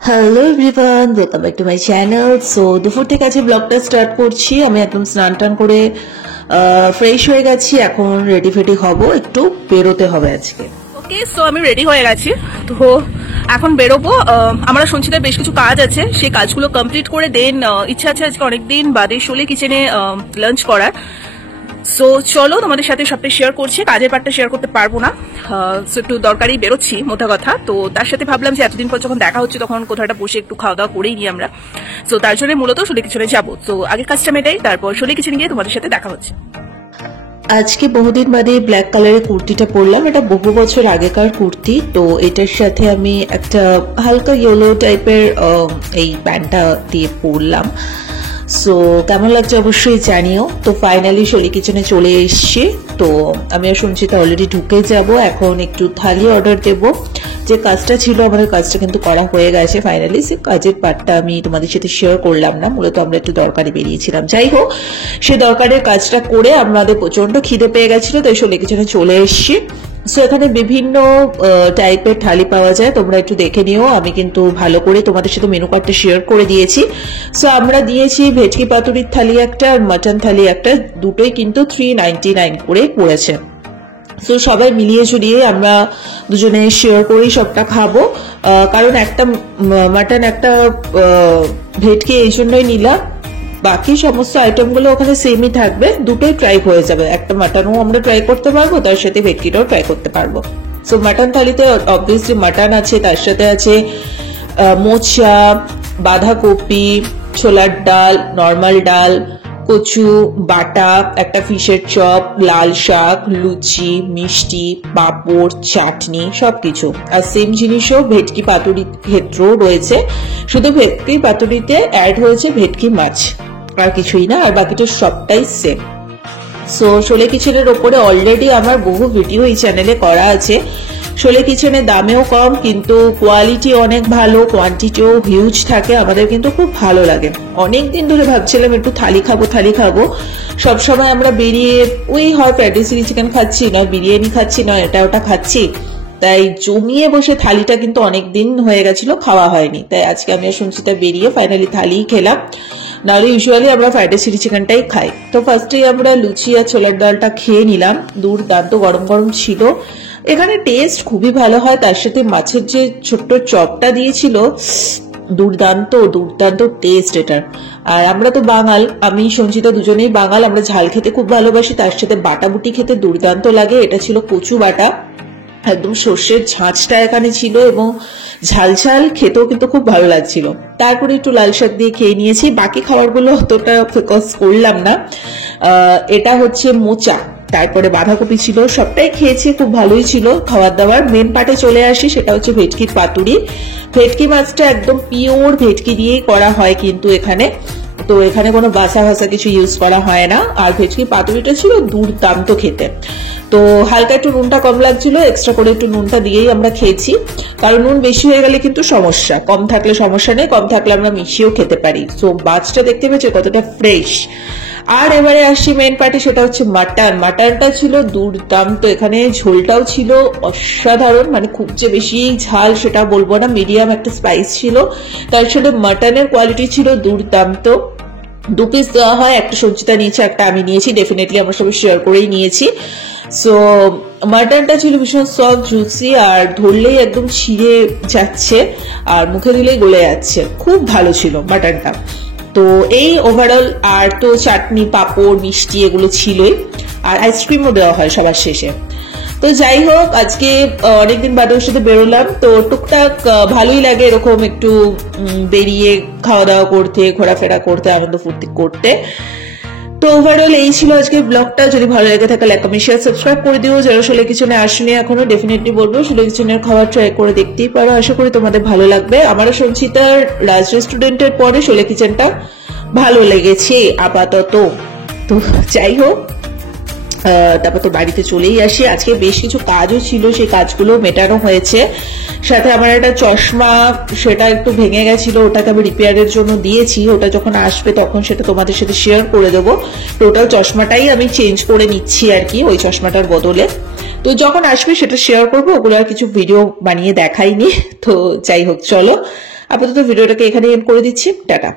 Hello everyone, welcome back to my channel. So দুপুর থেকে আজকে ব্লগটা স্টার্ট করছি। আমি একদম স্নান টান করে ফ্রেশ হয়ে গেছি। এখন রেডি ফেডি হব, একটু বেরোতে হবে আজকে। ওকে, সো আমি রেডি হয়ে গেছি। তো এখন বেরোবো। আমরা সঞ্চিতার বেশ কিছু কাজ আছে, সেই কাজগুলো কমপ্লিট করে দেন ইচ্ছা আছে আজকে অনেকদিন বাদে শোলে কিচেনে লাঞ্চ করার। সো চলো তোমাদের সাথে সবটাই শেয়ার করছি, কাজের পার্টটা শেয়ার করতে পারবো না। সো একটু দরকারি বেরোচ্ছি মোটা কথা। তো তার সাথে ভাবলাম যে এতদিন পর যখন দেখা হচ্ছে তখন কোথাও একটা বসে একটু খাওয়া দাওয়া করেই নিই আমরা। সো তার জন্য মূলত শোলে কিচেনে যাবো। তো আগে কাজটা মেটাই, তারপর শোলে কিচেনে গিয়ে তোমাদের সাথে দেখা হচ্ছে। আজকে বহুদিন বাদে ব্ল্যাক কালারের কুর্তিটা পরলাম। এটা বহু বছর আগেকার কুর্তি। তো এটার সাথে আমি একটা হালকা ইয়েলো টাইপের এই প্যান্টটা দিয়ে পরলাম। সো কেমন লাগছে অবশ্যই জানিও। তো ফাইনালি শোলে কিচেনে চলে এসছি। তো আমি আর সঞ্চিতা অলরেডি ঢুকে যাব। এখন একটু থালি অর্ডার দেব। যে কাজটা ছিল আমাদের কাজটা কিন্তু করা হয়ে গেছে ফাইনালি। সে কাজের পার্টটা আমি তোমাদের সাথে শেয়ার করলাম না, মূলত আমরা একটু দরকারি বেরিয়েছিলাম। যাই হোক, সে দরকারের কাজটা করে আমাদের প্রচন্ড খিদে পেয়ে গেছিল, তাই শোলে কিচেনে চলে এসছি। সো এখানে বিভিন্ন টাইপের থালি পাওয়া যায়, তোমরা একটু দেখে নিও। আমি কিন্তু ভালো করে তোমাদের সাথে মেনু কার্ডটা শেয়ার করে দিয়েছি। সো আমরা দিয়েছি ভেটকি পাতুরির থালি একটা আর মাটন থালি একটা, দুটোই কিন্তু 399 করে পড়েছে। তো সবাই মিলিয়ে ঝুলিয়ে আমরা দুজনে শেয়ার করেই সবটা খাবো। কারণ একটা মাটন একটা ভেটকি এই জন্যই নিলাম, বাকি সমস্ত আইটেমগুলো ওখানে সেমই থাকবে, দুটোই ট্রাই হয়ে যাবে। একটা মাটনও আমরা ট্রাই করতে পারবো, তার সাথে ভেটকিটাও ট্রাই করতে পারবো। সো মাটন থালিতে অবভিয়াসলি মাটন আছে, তার সাথে আছে মোচা, বাঁধাকপি, ছোলার ডাল, নর্মাল ডাল, কচু বাটা, একটা ফিশের চপ, লাল শাক, লুচি, মিষ্টি, পাঁপড়, চাটনি, সবকিছু। আর সেম জিনিসও ভেটকি পাতুরির ক্ষেত্রেও রয়েছে, শুধু ভেটকি পাতুরিতে অ্যাড হয়েছে ভেটকি মাছ, আর কিছুই না। আর বাকিটা সবটাই সেম। সো শোলে কিচেনের ওপরে অলরেডি আমার বহু ভিডিও এই চ্যানেলে করা আছে। শোলে কিচেনের দামেও কম, কিন্তু কোয়ালিটি অনেক ভালো, কোয়ান্টিটিও হিউজ থাকে। আমাদের কিন্তু খুব ভালো লাগে। অনেকদিন ধরে ভাবছিলাম একটু থালি খাবো। সবসময় আমরা বেরিয়ে ওই হয় ফ্রাইড চিলি চিকেন খাচ্ছি, না বিরিয়ানি খাচ্ছি, না এটা ওটা খাচ্ছি। তাই জমিয়ে বসে থালিটা কিন্তু অনেকদিন হয়ে গেছিল, খাওয়া হয়নি। তাই আজকে আমি আর সঞ্চিতা বেরিয়ে ফাইনালি থালি খেলাম। নাহলে ইউজুয়ালি আমরা ফ্রাইড চিলি চিকেনটাই খাই। তো ফার্স্টে আমরা লুচি আর ছোলার ডালটা খেয়ে নিলাম। দুর্দান্ত গরম গরম ছিল। এখানে টেস্ট খুবই ভালো হয়, তার সাথে মাছের যে ছোট্ট চপটা দিয়েছিল, দুর্দান্ত টেস্ট এটার। আর আমরা তো বাঙাল, আমি সঞ্চিতা দুজনেই বাঙাল, আমরা ঝাল খেতে খুব ভালোবাসি, তার সাথে বাটা বুটি খেতে দুর্দান্ত লাগে। এটা ছিল কচু বাটা, একদম সর্ষের ঝাঁঝটা এখানে ছিল, এবং ঝাল ঝাল খেতেও কিন্তু খুব ভালো লাগছিল। তারপরে একটু লাল শাক দিয়ে খেয়ে নিয়েছি। বাকি খাবারগুলো অতটা ফোকাস করলাম না। এটা হচ্ছে মোচা, তারপরে বাঁধাকপি ছিল, সবটাই খেয়েছি, খুব ভালোই ছিল খাবার দাবার। মেন পার্টে চলে আসি, সেটা হচ্ছে ভেটকির পাতুরি। ভেটকি মাছটা একদম পিওর ভেটকি দিয়েই করা হয় কিন্তু এখানে। তো এখানে কোনো বাসা কিছু ইউজ করা হয় না। আর ভেটকি পাতুরিটা ছিল দুর্দান্ত খেতে। তো হালকা একটু নুনটা কম লাগছিল, এক্সট্রা করে একটু নুনটা দিয়েই আমরা খেয়েছি। কারণ নুন বেশি হয়ে গেলে কিন্তু সমস্যা, কম থাকলে সমস্যা নেই, কম থাকলে আমরা মিশিয়েও খেতে পারি। সো মাছটা দেখতে পেয়েছে কতটা ফ্রেশ। আর এবারে আসছি মেন পার্টি, সেটা হচ্ছে মাটনটা ছিল দুর্দান্ত। এখানে ঝোলটাও ছিল অসাধারণ, মানে খুব যে বেশি ঝাল সেটা বলবো না, মিডিয়াম একটা স্পাইস ছিল। তার সাথে মাটনের কোয়ালিটি ছিল দুর্দান্ত। 2 পিস দেওয়া হয়, একটা সঞ্চিতা নিয়েছে, একটা আমি নিয়েছি। ডেফিনেটলি আমরা সবাই শেয়ার করেই নিয়েছি। সো মাটনটা ছিল ভীষণ সফট জুসি, আর ধরলেই একদম ছিঁড়ে যাচ্ছে, আর মুখে দিলেই গলে যাচ্ছে। খুব ভালো ছিল মাটনটা। তো এই ওভারঅল। আর তো চাটনি, পাঁপড়, মিষ্টি এগুলো ছিলই, আর আইসক্রিমও দেওয়া হয় সবার শেষে। তো যাই হোক, আজকে অনেকদিন বাদে ওর সাথে বেরোলাম, তো টুকটাক ভালোই লাগে এরকম একটু বেরিয়ে খাওয়া দাওয়া করতে, ঘোরাফেরা করতে, আনন্দ ফুর্তি করতে। তো ওভারঅল এই ছিল আজকের ব্লগটা। যদি ভালো লেগে থাকে লাইক কমেন্ট শেয়ার সাবস্ক্রাইব করে দিও। যারা শোলে কিচেনে আসেনি এখনো, ডেফিনেটলি বলবো শোলে কিচেনের খাবার ট্রাই করে দেখতেই পারো। আশা করি তোমাদের ভালো লাগবে। আমারও সঞ্চিতার রাজ রেস্টুরেন্টের পরে শোলে কিচেনটা ভালো লেগেছে আপাতত। তো যাই হোক, তারপর তো বাড়িতে চলেই আসি। আজকে বেশ কিছু কাজও ছিল, সেই কাজগুলো মেটানো হয়েছে। সাথে আমার একটা চশমা, সেটা একটু ভেঙে গেছিল, ওটাকে আমি রিপেয়ারের জন্য দিয়েছি। ওটা যখন আসবে তখন সেটা তোমাদের সাথে শেয়ার করে দেবো। টোটাল চশমাটাই আমি চেঞ্জ করে নিচ্ছি আর কি, ওই চশমাটার বদলে। তো যখন আসবে সেটা শেয়ার করবো। ওগুলো আর কিছু ভিডিও বানিয়ে দেখাইনি। তো যাই হোক, চলো আপাতত ভিডিওটাকে এখানে এন্ড করে দিচ্ছি। টাটা।